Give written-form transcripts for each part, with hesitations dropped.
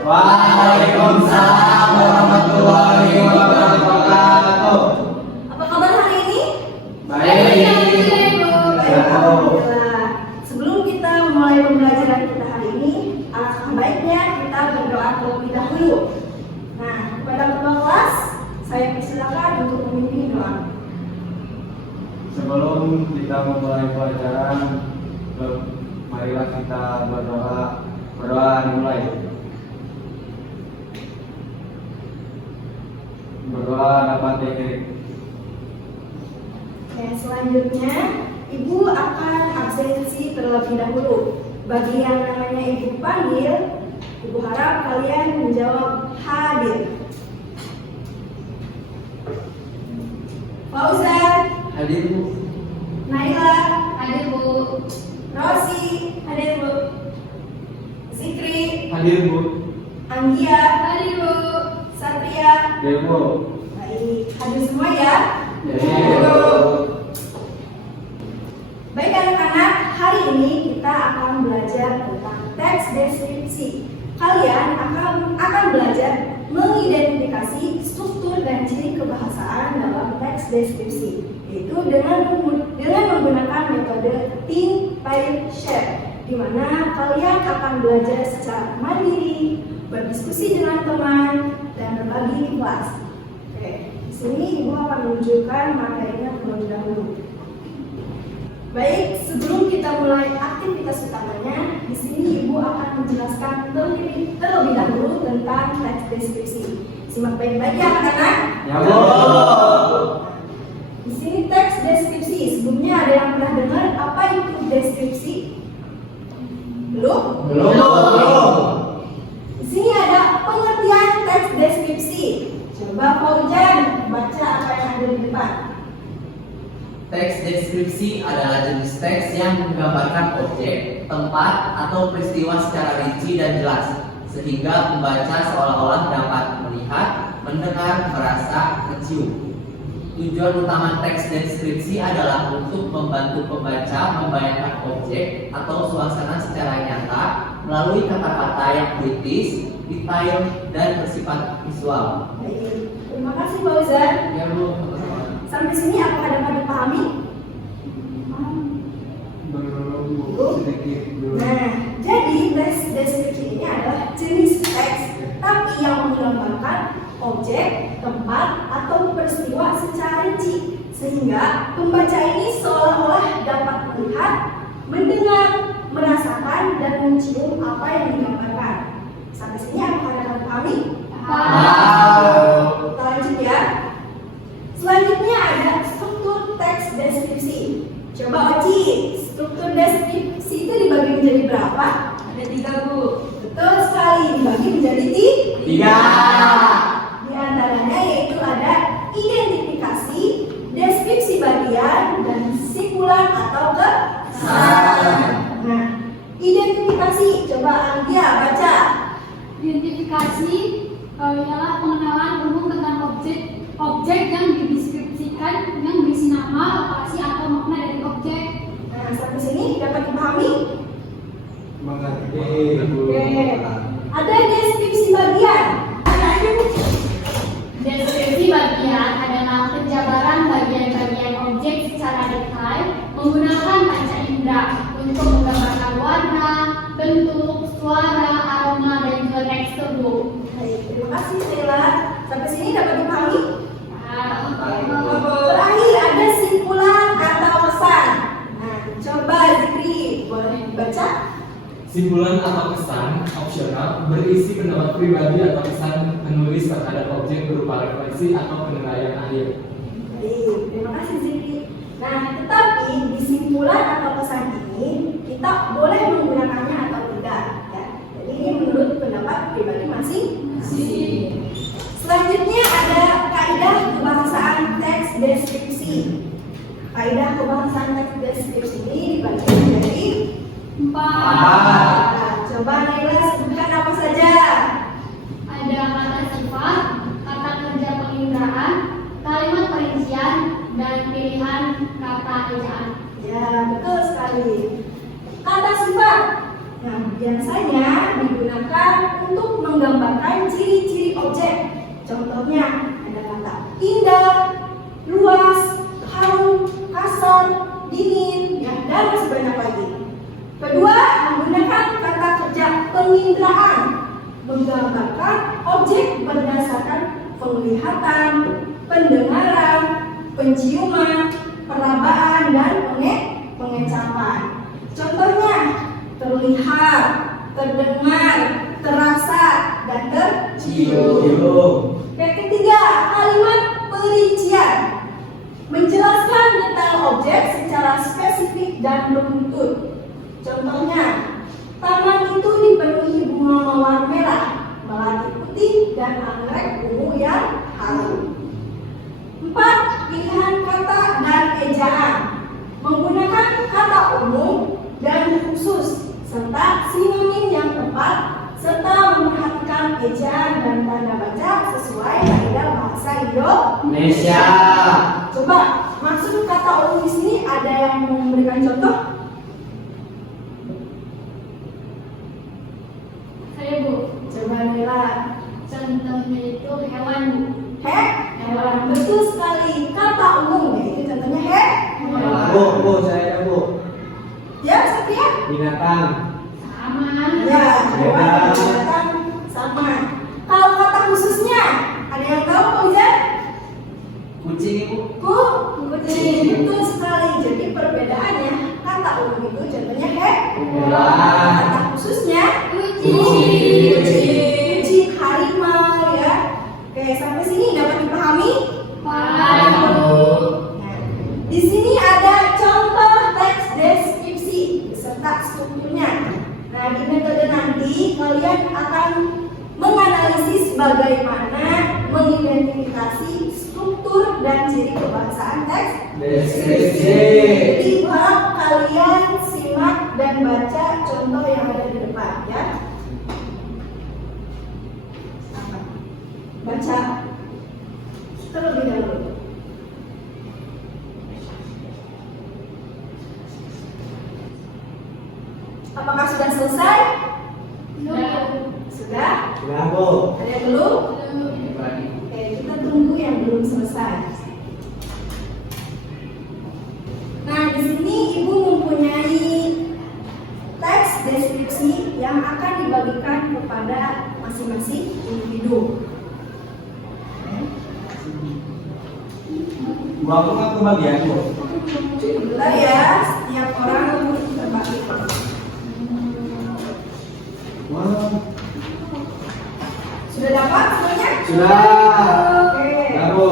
Waalaikumsalam warahmatullahi wabarakatuh. Apa kabar hari ini? Baik. Alhamdulillah. Sebelum kita memulai pembelajaran kita hari ini, alangkah baiknya kita berdoa terlebih dahulu. Nah, kepada ketua kelas, saya persilakan untuk memimpin doa. Sebelum kita memulai pelajaran, marilah kita berdoa. Berdoa dimulai. Berdoa dapat dikir. Selanjutnya, Ibu akan absensi terlebih dahulu. Bagi yang namanya Ibu panggil, Ibu harap kalian menjawab hadir. Fauzan, Hadir Bu. Naila, Hadir Bu. Rosi, hadir Bu. Zikri, Hadir Bu. Anggia, Hadir Bu. Satria. Hadir Bu. Baik, hadir semua ya. Hadir Bu. Baik anak-anak, hari ini kita akan belajar tentang teks deskripsi. Kalian akan belajar mengidentifikasi struktur dan ciri kebahasaan dalam teks deskripsi, yaitu dengan menggunakan metode think, pair, share, di mana kalian akan belajar secara mandiri, berdiskusi dengan teman, dan berbagi di kelas. Oke, di sini Ibu akan menunjukkan materinya terlebih dahulu. Baik, sebelum kita mulai aktivitas utamanya, di sini Ibu akan menjelaskan terlebih dahulu tentang teks deskripsi. Simak baik-baik ya anak-anak. Ya Bu. Di sini teks deskripsi. Sebelumnya ada yang pernah dengar apa itu deskripsi? Belum? Belum. Di sini ada pengertian teks deskripsi. Coba Fauzan baca apa yang ada di depan. Teks deskripsi adalah jenis teks yang menggambarkan objek, tempat, atau peristiwa secara rinci dan jelas, sehingga pembaca seolah-olah dapat melihat, mendengar, merasa, mencium. Tujuan utama teks deskripsi adalah untuk membantu pembaca membayangkan objek atau suasana secara nyata melalui kata-kata yang puitis, detail, dan bersifat visual. Baik, terima kasih Fauzan. Ya Bu. Sampai sini apakah dapat dipahami? Belum sedikit dulu. Nah, jadi teks deskripsi ini adalah jenis teks tapi yang menggambarkan objek, tempat, atau peristiwa secara rinci, sehingga pembaca ini seolah-olah dapat melihat, mendengar, merasakan, dan mencium apa yang digambarkan. Sampai sini apakah dapat dipahami? Kita lanjut ya. Selanjutnya ada struktur teks deskripsi. Coba Oci, struktur deskripsi itu dibagi menjadi berapa? Ada 3 Bu. Betul sekali, dibagi menjadi 3. Di antaranya yaitu ada identifikasi, deskripsi bagian, dan kesimpulan atau kesan. Nah, identifikasi, coba Anggia baca. Identifikasi ialah pengenalan umum tentang objek yang dideskripsikan yang berisi nama, lokasi, atau makna dari objek. Nah, sampai sini dapat dipahami? Mengerti Bu. Oke. Ada deskripsi bagian. Deskripsi bagian adalah penjabaran bagian-bagian objek secara detail menggunakan panca indera untuk menggambarkan warna, bentuk, suara, aroma, dan juga tekstur Bu. Baik, terima kasih Sheila. Sampai sini dapat dipahami? Nah, Terakhir ada simpulan atau pesan. Nah, coba Zikri boleh dibaca? Simpulan atau pesan opsional berisi pendapat pribadi atau pesan penulis terhadap objek berupa referensi atau penilaian akhir. Baik, terima kasih Zikri. Nah, tetapi di simpulan atau pesan ini kita boleh menggunakannya atau tidak, ya. Jadi ini menurut pendapat pribadi masing-masing. Selanjutnya ada kaidah kebahasaan teks deskripsi. Kaidah kebahasaan teks deskripsi ini dibagi menjadi 4. Nah, coba Naila sebutkan apa saja. ada kata sifat, kata kerja penginderaan, kalimat perincian, dan pilihan kata ejaan. Ya, betul sekali. Kata sifat. Nah, biasanya digunakan untuk menggambarkan ciri-ciri objek. Contohnya ada kata indah, luas, harum, kasar, dingin, ya, dan masih banyak lagi. Kedua, menggunakan kata kerja penginderaan, menggambarkan objek berdasarkan penglihatan, pendengaran, penciuman, perabaan, dan pengecapan. Contohnya terlihat, terdengar, terasa, dan tercium. Yang ketiga, kalimat perincian, menjelaskan detail objek secara spesifik dan runtut. Contohnya, taman itu dipenuhi bunga mawar merah, melati putih, dan anggrek ungu yang harum. 4. Pilihan kata dan ejaan, menggunakan kata umum dan khusus serta sinonim yang tepat, serta memperhatikan ejaan dan tanda baca sesuai kaidah bahasa Indonesia. Coba maksud kata umum di sini ada yang memberikan contoh? Saya Bu. Coba Nila. Contohnya itu hewan Bu. Hewan. Betul sekali. Kata umum yaitu contohnya hewan. Bu, saya Bu. Ya, Satria? Binatang. Sama. Ya, hewan dan binatang sama. Kalau kata khususnya, ada yang tahu Pak Ujat? Kucing Ibu. Kucing. Betul sekali. Jadi perbedaannya kata umum itu contohnya Hewan. kata khususnya kucing, harimau, ya. Oke, sampai sini dapat dipahami? Di sini ada contoh teks deskripsi beserta strukturnya. Nah, di metode nanti kalian akan menganalisis bagaimana mengidentifikasi struktur dan ciri kebahasaan teks Deskripsi. Jadi harap kalian simak dan baca contoh yang ada di depan, ya. Baca terlebih dahulu. Apakah sudah selesai? Sudah? Sudah Bu. Ada yang belum? Oke, kita tunggu yang belum selesai. Nah, di sini Ibu mempunyai teks deskripsi yang akan dibagikan kepada masing-masing individu. Bu, aku nggak kebagian Bu. Sebentar ya, setiap orang terbagi. Wah. Sudah dapat semuanya? Sudah. Oke. Sudah Bu.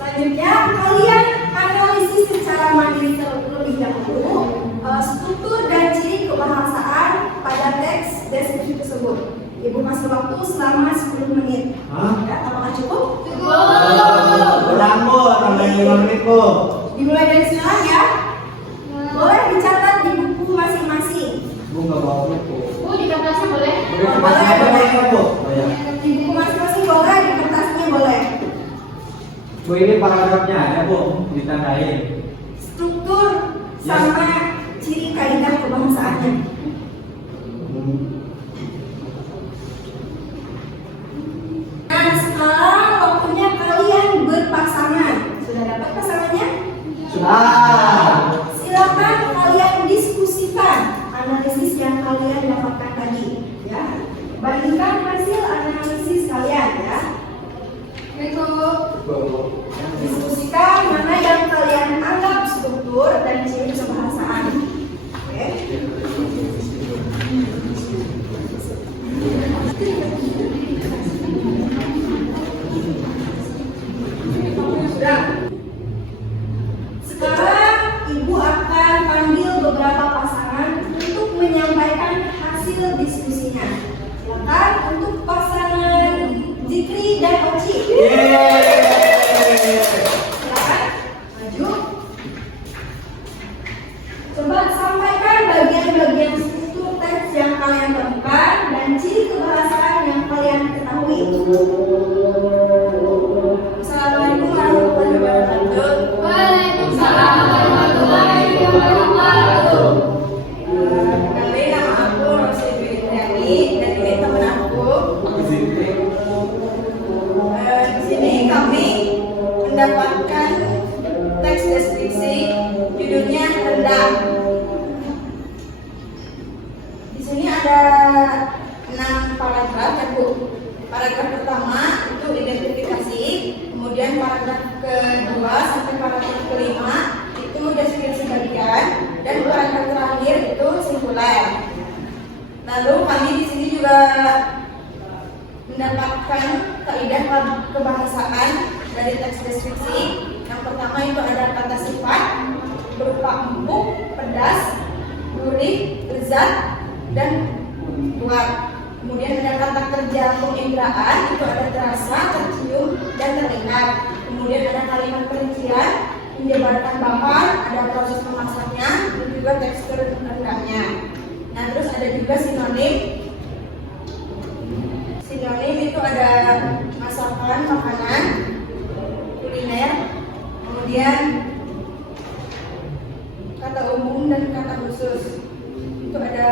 Selanjutnya kalian analisis secara mandiri terlebih dahulu struktur dan ciri kebahasaan pada teks deskripsi tersebut. Ibu kasih waktu selama 10 menit. Hah? Ya, apakah cukup? Kurang Bu, tambahin 5 menit Bu. Dimulai dari sekarang ya. Boleh dicatat di buku masing-masing. Bu nggak bawa buku. Bu, di kertasnya boleh? Udah kertasnya aja boleh Bu. Oh ya. Di buku masing-masing boleh, di kertasnya boleh. Bu, ini paragrafnya ada Bu, ditandain. Struktur sama ciri kaidah kebahasaannya. Nah, sekarang waktunya kalian berpasangan. Sudah dapat pasangannya? Sudah. Silakan kalian diskusikan analisis yang kalian dapatkan tadi, ya. Bandingkan hasil analisis kalian, ya. Diskusikan mana yang kalian anggap struktur dan ciri kebahasaan. Oke. Sudah. Sekarang Ibu akan panggil beberapa pasangan untuk menyampaikan hasil diskusinya. Silakan untuk pasangan Zikri dan Oci. Silakan maju. Coba sampaikan bagian-bagian struktur teks yang kalian temukan dan ciri kebahasaan yang kalian ketahui. Assalamualaikum warahmatullahi wabarakatuh. Waalaikumsalam warahmatullahi wabarakatuh. Kenalin, nama aku Rosi Dwi Triani dan ini teman aku. Di sini kami mendapatkan teks deskripsi judulnya rendang. Di sini ada 6 paragraf ya Bu. Paragraf pertama itu identifikasi, kemudian paragraf kedua sampai paragraf kelima itu deskripsi bagian, dan paragraf terakhir itu simpulan. Lalu kami di sini juga mendapatkan kaidah kebahasaan dari teks deskripsi. Yang pertama itu ada kata sifat berupa empuk, pedas, gurih, lezat, dan kuat. Kemudian ada kata kerja penginderaan, itu ada terasa, tercium, dan terlihat. Kemudian ada kalimat perincian, menjabarkan bahan, ada proses memasaknya, dan juga tekstur rendangnya. Nah, terus ada juga sinonim. Sinonim itu ada masakan, makanan, kuliner, kemudian kata umum dan kata khusus. Itu ada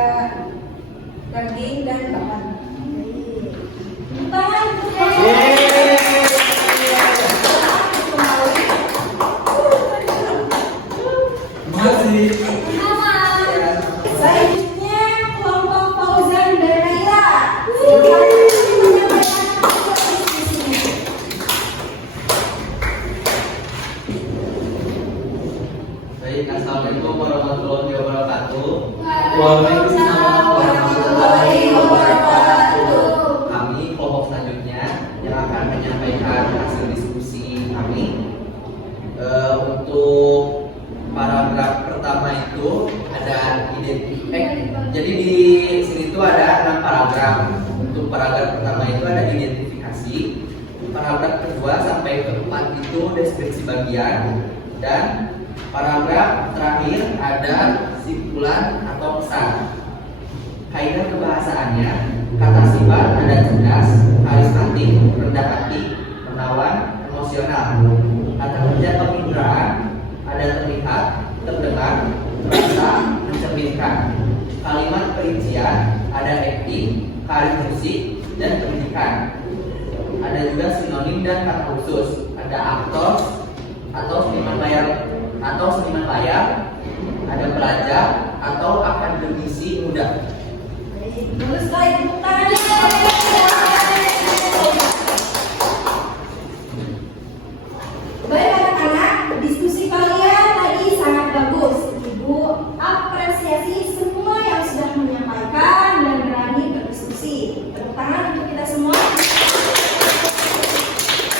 daging dan bahan. Tangan Makasih. Selanjutnya kelompok Fauzan dan Naila. Silakan menyampaikan diskusinya. Baik, assalamualaikum warahmatullahi wabarakatuh. Waalaikumsalam warahmatullahi wabarakatuh. Kami kelompok selanjutnya yang akan menyampaikan hasil diskusi kami. Untuk paragraf pertama itu ada jadi di sini itu ada 6 paragraf. Untuk paragraf pertama itu ada identifikasi. Paragraf kedua sampai keempat itu deskripsi bagian, dan paragraf terakhir ada simpulan atau pesan. Kaidah kebahasaannya, kata sifat ada cerdas, karismatik, rendah hati, menawan, emosional. Kata kerja penginderaan ada terlihat, terdengar, terasa, mencerminkan. Kalimat perincian ada acting, karir musik, dan pendidikan. Ada juga sinonim dan kata khusus, ada aktor atau seniman layar, ada pelajar atau akademisi muda. Bagus sekali, tepuk tangan. Baik anak-anak, diskusi kalian tadi sangat bagus. Ibu apresiasi semua yang sudah menyampaikan dan berani berdiskusi. Tepuk tangan untuk kita semua.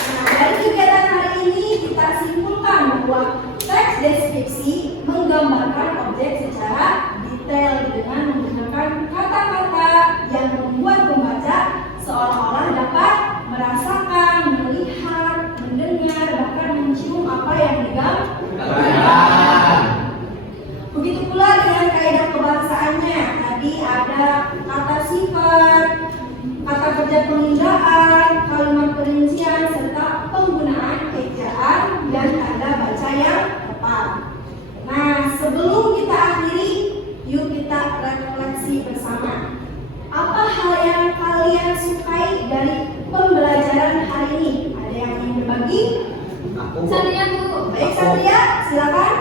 Nah, dari kegiatan hari ini kita simpulkan bahwa teks deskripsi menggambarkan objek secara detail dengan menggunakan kata-kata yang membuat pembaca seolah-olah dapat merasakan, melihat, mendengar, bahkan mencium apa yang digambarkan. Begitu pula dengan kaidah kebahasaannya. Tadi ada kata sifat, kata kerja penginderaan, kalimat perincian, serta penggunaan ejaan dan tanda baca yang tepat. Nah, sebelum kita akhiri, yuk kita refleksi bersama. Apa hal yang kalian sukai dari pembelajaran hari ini? Ada yang ingin berbagi? Aku Satria Bu. Baik, Satria, silakan.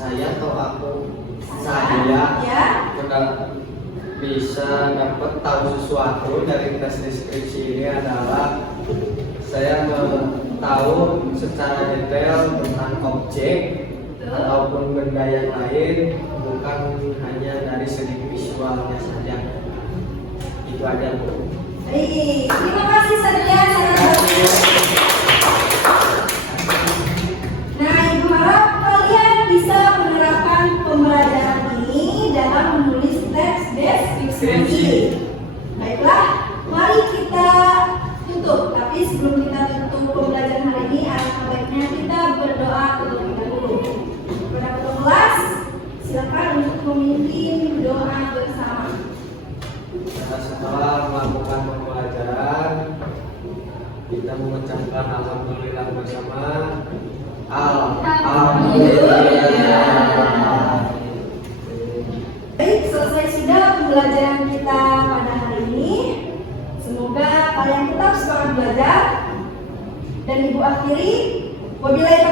saya atau aku Ya. bisa dapat tahu sesuatu dari tes deskripsi ini adalah saya tahu secara detail tentang objek ataupun benda yang lain, bukan hanya dari segi visualnya saja. Itu aja Bu. Baik, terima kasih Satria, sangat bagus. Nah, Ibu harap kalian bisa menerapkan pembelajaran ini dalam menulis teks deskripsi. Baiklah, mari kita tutup. Tapi sebelum kita tutup pembelajaran hari ini, alangkah baiknya kita berdoa terlebih dahulu. Kepada ketua kelas, silakan untuk memimpin doa bersama. Setelah melakukan pembelajaran, kita mengucapkan alhamdulillah bersama. Alhamdulillah. Baik, selesai sudah pembelajaran kita pada belajar dan Ibu akhiri. Wabillahi